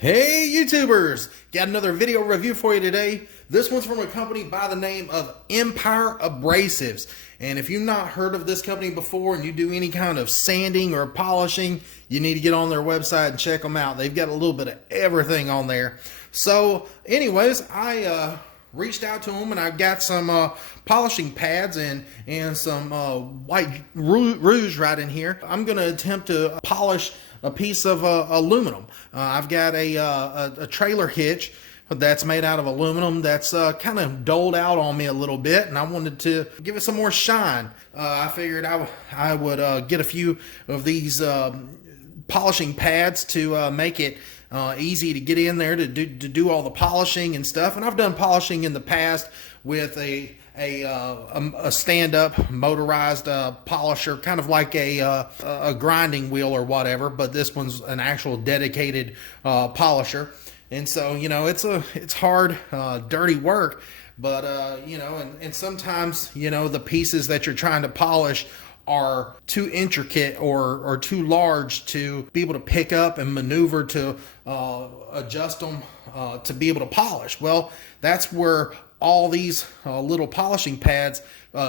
Hey YouTubers, got another video review for you today. This one's from a company by the name of EMPIRE Abrasives. And if you've not heard of this company before and you do any kind of sanding or polishing, you need to get on their website and check them out. They've got a little bit of everything on there. So anyways, I reached out to them and I got some polishing pads and some white rouge right in here. I'm going to attempt to polish a piece of aluminum. I've got a trailer hitch that's made out of aluminum that's kind of doled out on me a little bit, and I wanted to give it some more shine. I figured I would get a few of these polishing pads to make it easy to get in there to do all the polishing and stuff. And I've done polishing in the past with a stand-up motorized polisher, kind of like a grinding wheel or whatever, but this one's an actual dedicated polisher. And so, you know, it's hard, dirty work, but you know, and sometimes, you know, the pieces that you're trying to polish are too intricate or too large to be able to pick up and maneuver to adjust them to be able to polish. Well, that's where all these little polishing pads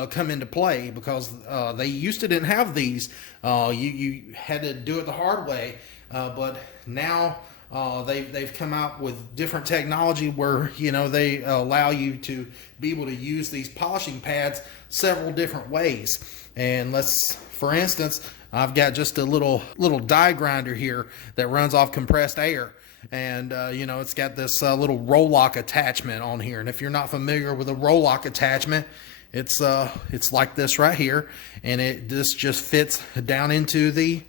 come into play, because they used to didn't have these. You had to do it the hard way, but now they've come out with different technology where, you know, they allow you to be able to use these polishing pads several different ways. And for instance, I've got just a little die grinder here that runs off compressed air. And you know, it's got this little roll lock attachment on here. And if you're not familiar with a roll lock attachment, it's like this right here, and this just fits down into the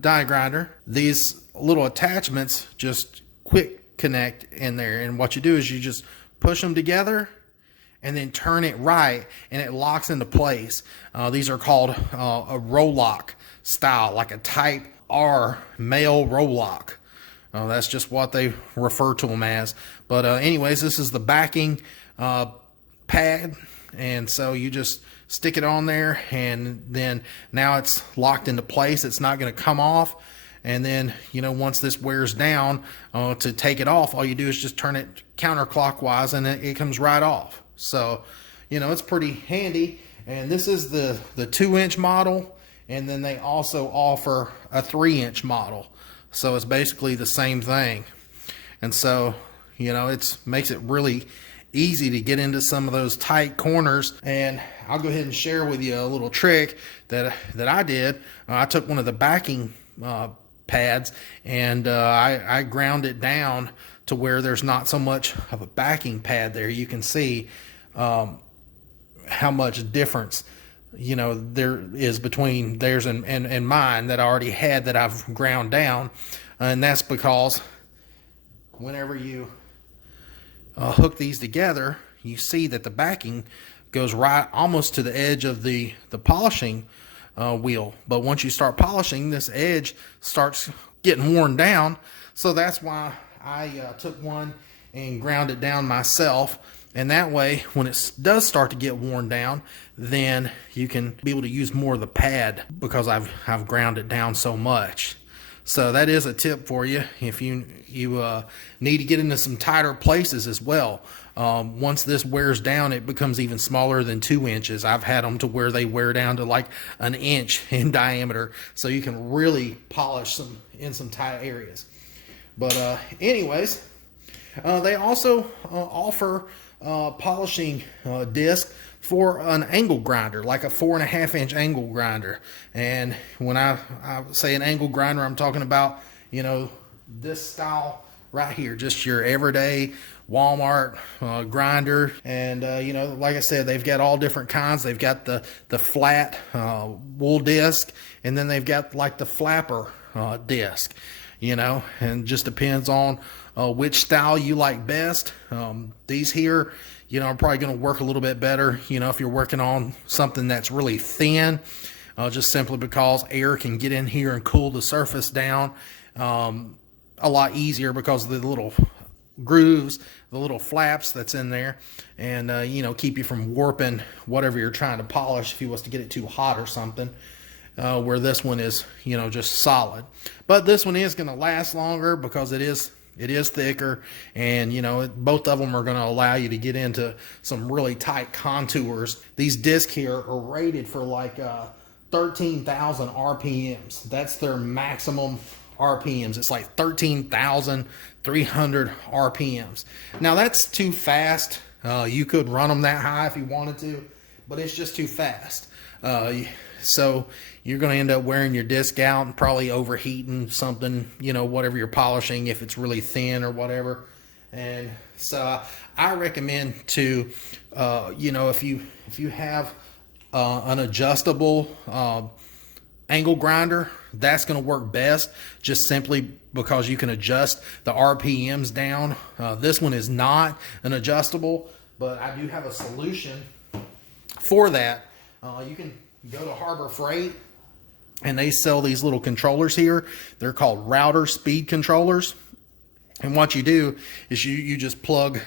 die grinder. These little attachments just quick connect in there, and what you do is you just push them together and then turn it right, and it locks into place. These are called a roll lock style, like a type R male roll lock. That's just what they refer to them as. But anyways, this is the backing pad, and so you just stick it on there, and then now it's locked into place. It's not going to come off. And then, you know, once this wears down, to take it off, all you do is just turn it counterclockwise, and it comes right off. So, you know, it's pretty handy. And this is the 2-inch model, and then they also offer a 3-inch model. So it's basically the same thing. And so, you know, it makes it really easy to get into some of those tight corners. And I'll go ahead and share with you a little trick that I did. I took one of the backing pads, and I ground it down to where there's not so much of a backing pad there. You can see how much difference, you know, there is between theirs and mine that I already had, that I've ground down. And that's because whenever you hook these together, you see that the backing goes right almost to the edge of the polishing wheel. But once you start polishing, this edge starts getting worn down. So that's why I took one and ground it down myself. And that way, when it does start to get worn down, then you can be able to use more of the pad, because I've ground it down so much. So that is a tip for you if you need to get into some tighter places as well. Once this wears down, it becomes even smaller than 2 inches. I've had them to where they wear down to like an inch in diameter, so you can really polish in some tight areas. But anyways, they also offer polishing disc for an angle grinder, like a 4.5-inch angle grinder. And when I say an angle grinder, I'm talking about, you know, this style right here, just your everyday Walmart grinder. And you know, like I said, they've got all different kinds. They've got the flat wool disc, and then they've got like the flapper disc, you know, and just depends on which style you like best. These here, you know, are probably going to work a little bit better, you know, if you're working on something that's really thin, just simply because air can get in here and cool the surface down a lot easier because of the little grooves, the little flaps that's in there, and you know, keep you from warping whatever you're trying to polish if you was to get it too hot or something. where this one is, you know, just solid. But this one is going to last longer because it is thicker, and you know, both of them are going to allow you to get into some really tight contours. These discs here are rated for like 13,000 RPMs. That's their maximum RPMs. It's like 13,300 RPMs. Now that's too fast. You could run them that high if you wanted to, but it's just too fast. So you're going to end up wearing your disc out and probably overheating something, you know, whatever you're polishing, if it's really thin or whatever. And so I recommend to, you know, if you have an adjustable angle grinder, that's going to work best, just simply because you can adjust the RPMs down. This one is not an adjustable, but I do have a solution for that. You can go to Harbor Freight, and they sell these little controllers here. They're called router speed controllers. And what you do is you just plug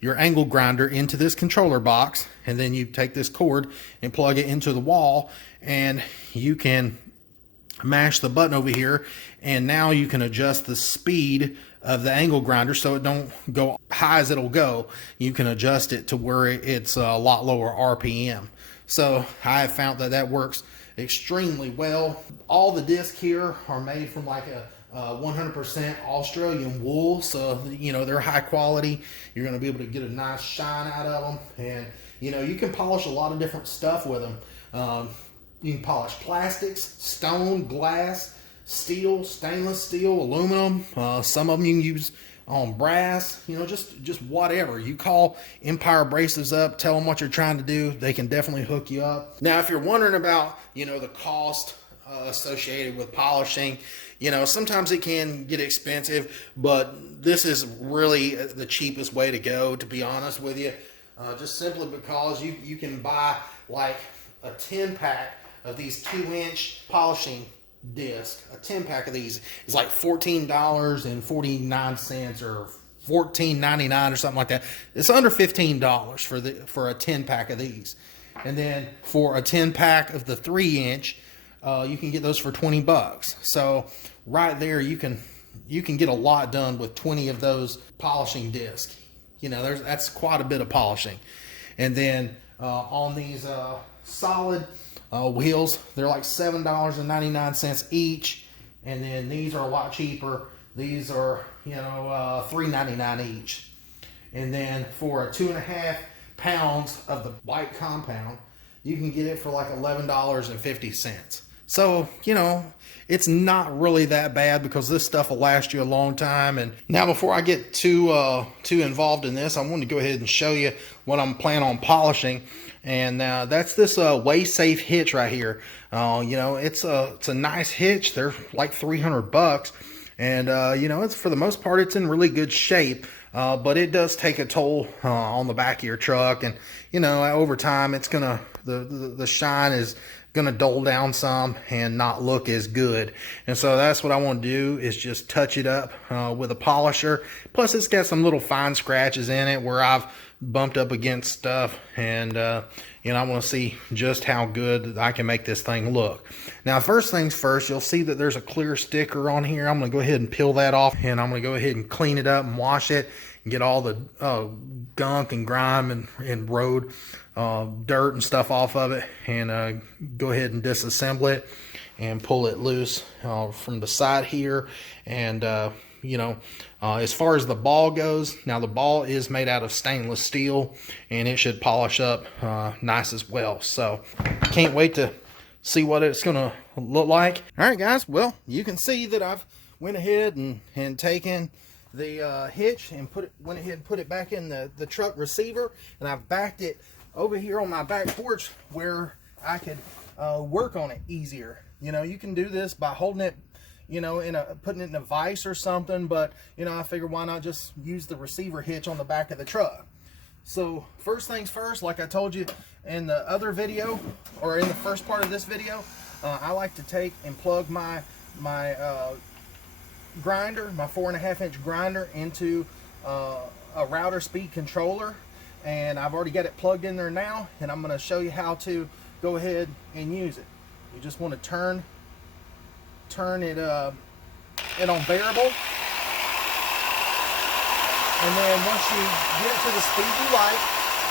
your angle grinder into this controller box, and then you take this cord and plug it into the wall, and you can mash the button over here, and now you can adjust the speed of the angle grinder so it don't go high as it'll go. You can adjust it to where it's a lot lower RPM. So I have found that works extremely well. All the discs here are made from like a 100% Australian wool, so you know they're high quality. You're going to be able to get a nice shine out of them, and you know you can polish a lot of different stuff with them. You can polish plastics, stone, glass, steel, stainless steel, aluminum. Some of them you can use on brass. You know, just whatever. You call Empire Abrasives up, tell them what you're trying to do. They can definitely hook you up. Now, if you're wondering about, you know, the cost associated with polishing, you know, sometimes it can get expensive, but this is really the cheapest way to go, to be honest with you. Just simply because you can buy like a 10-pack of these 2-inch polishing disc. A 10-pack of these is like $14.49 or $14.99 or something like that. It's under $15 for a 10-pack of these. And then for a 10-pack of the 3-inch, you can get those for $20. So right there, you can get a lot done with 20 of those polishing discs. You know, that's quite a bit of polishing. And then on these solid wheels, they're like $7.99 each, and then these are a lot cheaper. These are, you know, $3.99 each. And then for 2.5 pounds of the white compound, you can get it for like $11.50. So, you know, it's not really that bad because this stuff will last you a long time. And now, before I get too involved in this, I want to go ahead and show you what I'm planning on polishing. And that's this way safe hitch right here. You know, it's a nice hitch. They're like $300, and you know, it's, for the most part, it's in really good shape. But it does take a toll on the back of your truck, and you know, over time, it's gonna the shine is gonna dull down some and not look as good. And so that's what I want to do, is just touch it up with a polisher. Plus, it's got some little fine scratches in it where I've bumped up against stuff, and you know, I want to see just how good I can make this thing look. Now, first things first, you'll see that there's a clear sticker on here. I'm going to go ahead and peel that off, and I'm going to go ahead and clean it up and wash it and get all the gunk and grime and road dirt and stuff off of it, and go ahead and disassemble it and pull it loose from the side here. And you know, as far as the ball goes, now the ball is made out of stainless steel, and it should polish up nice as well. So can't wait to see what it's gonna look like. All right, guys, well, you can see that I've went ahead and taken the hitch and went ahead and put it back in the truck receiver, and I've backed it over here on my back porch where I could work on it easier. You know, you can do this by holding it, you know, putting it in a vise or something, but you know, I figured why not just use the receiver hitch on the back of the truck. So first things first, like I told you in the other video, or in the first part of this video, I like to take and plug my grinder, my 4.5-inch grinder, into a router speed controller, and I've already got it plugged in there now, and I'm going to show you how to go ahead and use it. You just want to turn it on variable, and then once you get it to the speed you like,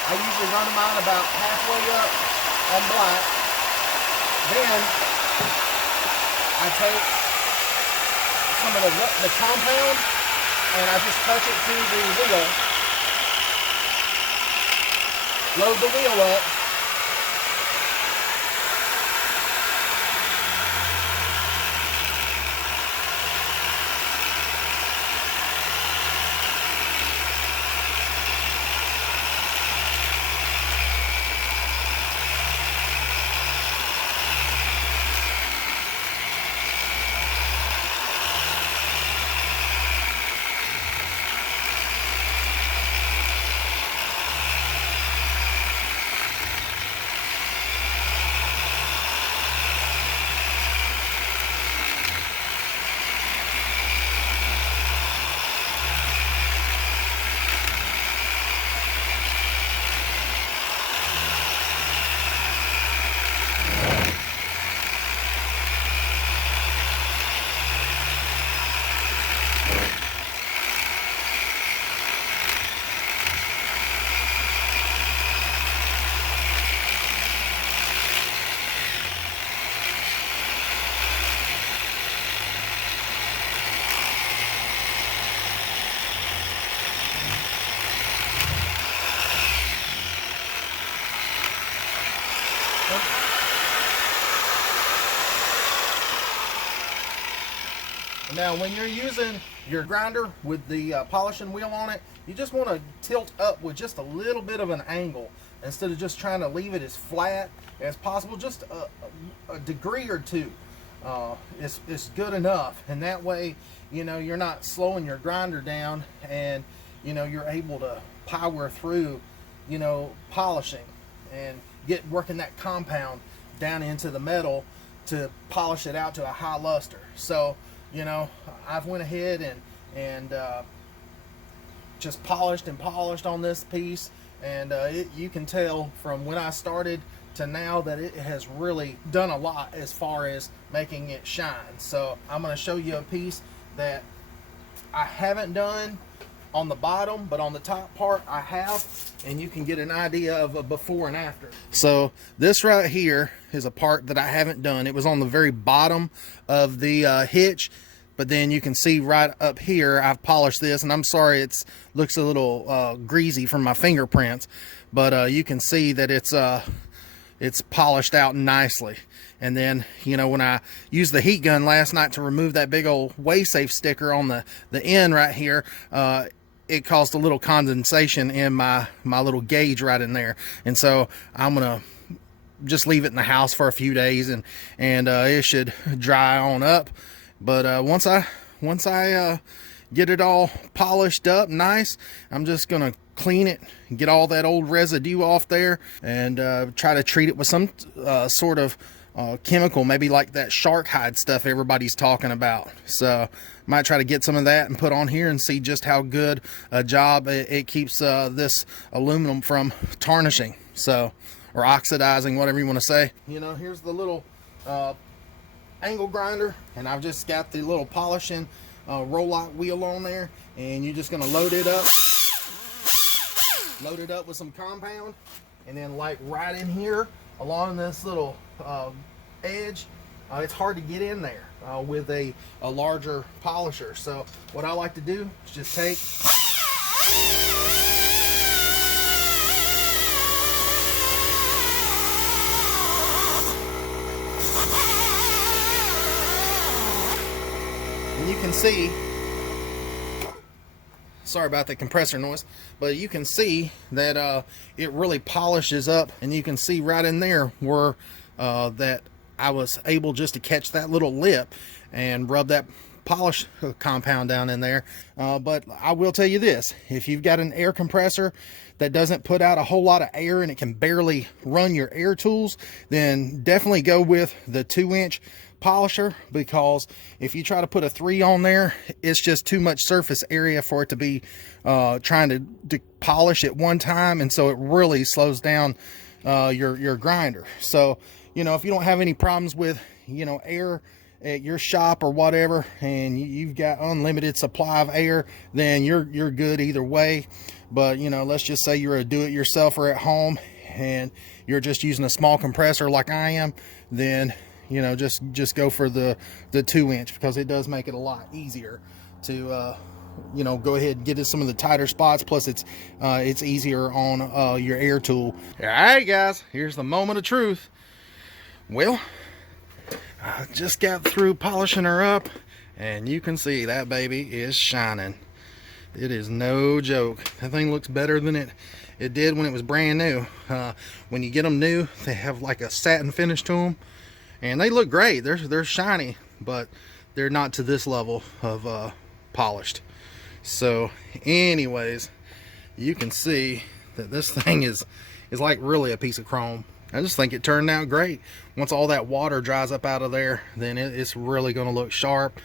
I usually run mine about halfway up on black. Then I take some of the compound and I just touch it to the wheel, load the wheel up, Now, when you're using your grinder with the polishing wheel on it, you just want to tilt up with just a little bit of an angle instead of just trying to leave it as flat as possible. Just a degree or two is good enough, and that way, you know, you're not slowing your grinder down, and you know, you're able to power through, you know, polishing and working that compound down into the metal to polish it out to a high luster. So, you know, I've went ahead and just polished on this piece, and you can tell from when I started to now that it has really done a lot as far as making it shine. So I'm going to show you a piece that I haven't done on the bottom, but on the top part I have, and you can get an idea of a before and after. So this right here is a part that I haven't done. It was on the very bottom of the hitch, but then you can see right up here I've polished this, and I'm sorry it looks a little greasy from my fingerprints, but you can see that it's polished out nicely. And then, you know, when I used the heat gun last night to remove that big old WaySafe sticker on the end right here, it caused a little condensation in my little gauge right in there. And so I'm gonna just leave it in the house for a few days, and it should dry on up. But once I get it all polished up nice, I'm just gonna clean it, get all that old residue off there, and try to treat it with some sort of chemical, maybe like that shark hide stuff everybody's talking about. So might try to get some of that and put on here and see just how good a job it keeps this aluminum from tarnishing, so, or oxidizing, whatever you want to say. You know, here's the little angle grinder, and I've just got the little polishing roll lock wheel on there, and you're just going to load it up with some compound, and then like right in here along this little edge, it's hard to get in there with a larger polisher. So what I like to do is just take and you can see, sorry about the compressor noise, but you can see that it really polishes up, and you can see right in there where that I was able just to catch that little lip and rub that polish compound down in there. But I will tell you this, if you've got an air compressor that doesn't put out a whole lot of air and it can barely run your air tools, then definitely go with the 2-inch polisher, because if you try to put a 3 on there, it's just too much surface area for it to be trying to polish at one time, and so it really slows down your grinder. So you know, if you don't have any problems with, you know, air at your shop or whatever, and you've got unlimited supply of air, then you're good either way. But, you know, let's just say you're a do-it-yourselfer at home and you're just using a small compressor like I am, then, you know, just go for the 2-inch, because it does make it a lot easier to you know, go ahead and get to some of the tighter spots. Plus it's easier on your air tool. All right, guys, here's the moment of truth. Well, I just got through polishing her up, and you can see that baby is shining. It is no joke. That thing looks better than it did when it was brand new. When you get them new, they have like a satin finish to them, and they look great. They're shiny, but they're not to this level of polished. So anyways, you can see that this thing is like really a piece of chrome. I just think it turned out great. Once all that water dries up out of there, then it's really going to look sharp.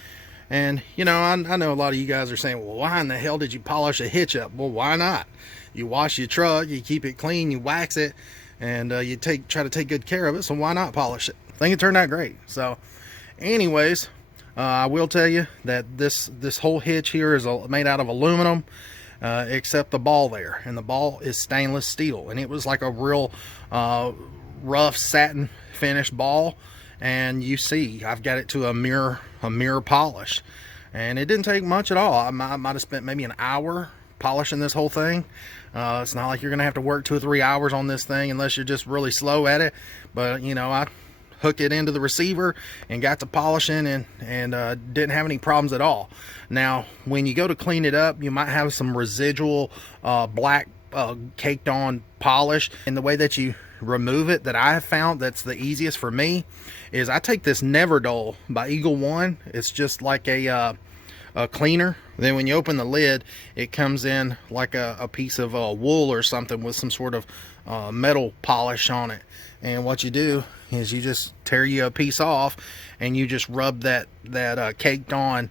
And, you know, I know a lot of you guys are saying, well, why in the hell did you polish a hitch up? Well, why not? You wash your truck, you keep it clean, you wax it, and you try to take good care of it, so why not polish it? I think it turned out great. So anyways, I will tell you that this whole hitch here is made out of aluminum, except the ball there, and the ball is stainless steel, and it was like a real rough satin finished ball. And you see, I've got it to a mirror polish, and it didn't take much at all. I might have spent maybe an hour polishing this whole thing. It's not like you're gonna have to work 2 or 3 hours on this thing unless you're just really slow at it. But, you know, I hooked it into the receiver and got to polishing, and didn't have any problems at all. Now, when you go to clean it up, you might have some residual black caked on polish. And the way that you remove it, that I have found that's the easiest for me, is I take this Never Dull by Eagle One. It's just like a cleaner. Then when you open the lid, it comes in like a piece of wool or something with some sort of metal polish on it. And what you do is you just tear you a piece off, and you just rub that caked on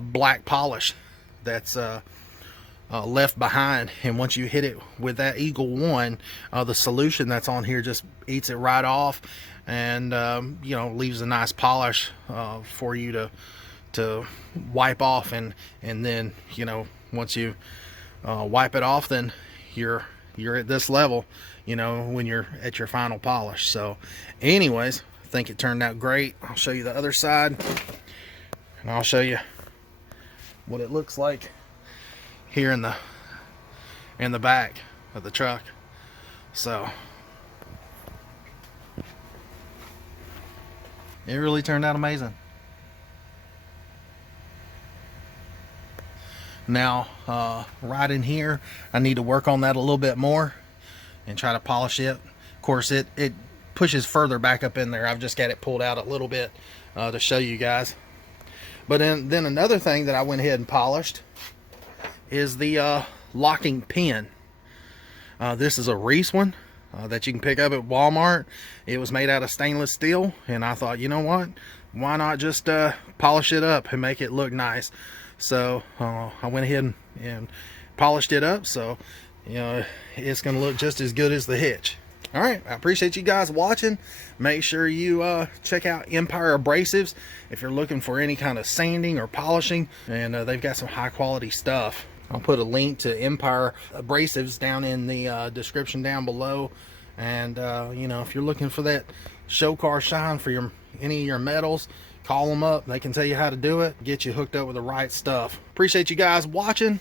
black polish that's left behind. And once you hit it with that Eagle One, the solution that's on here just eats it right off, and you know, leaves a nice polish for you to wipe off. And then, you know, once you wipe it off, then you're at this level, you know, when you're at your final polish. So anyways, I think it turned out great. I'll show you the other side, and I'll show you what it looks like here in the back of the truck. So it really turned out amazing. Now right in here, I need to work on that a little bit more and try to polish it. Of course, it pushes further back up in there. I've just got it pulled out a little bit to show you guys. But then another thing that I went ahead and polished is the locking pin. This is a Reese one that you can pick up at Walmart. It was made out of stainless steel, and I thought, you know what, why not just polish it up and make it look nice? So I went ahead and polished it up, so, you know, it's gonna look just as good as the hitch. All right, I appreciate you guys watching. Make sure you check out Empire Abrasives if you're looking for any kind of sanding or polishing, and they've got some high quality stuff. I'll put a link to Empire Abrasives down in the description down below. And you know, if you're looking for that show car shine for any of your metals, call them up. They can tell you how to do it, get you hooked up with the right stuff. Appreciate you guys watching.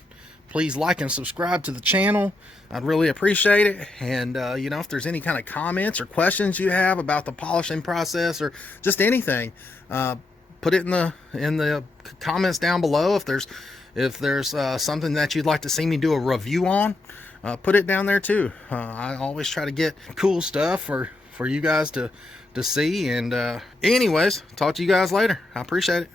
Please like and subscribe to the channel. I'd really appreciate it. And you know, if there's any kind of comments or questions you have about the polishing process or just anything, put it in the comments down below. If there's something that you'd like to see me do a review on, put it down there too. I always try to get cool stuff for you guys to see. And anyways, talk to you guys later. I appreciate it.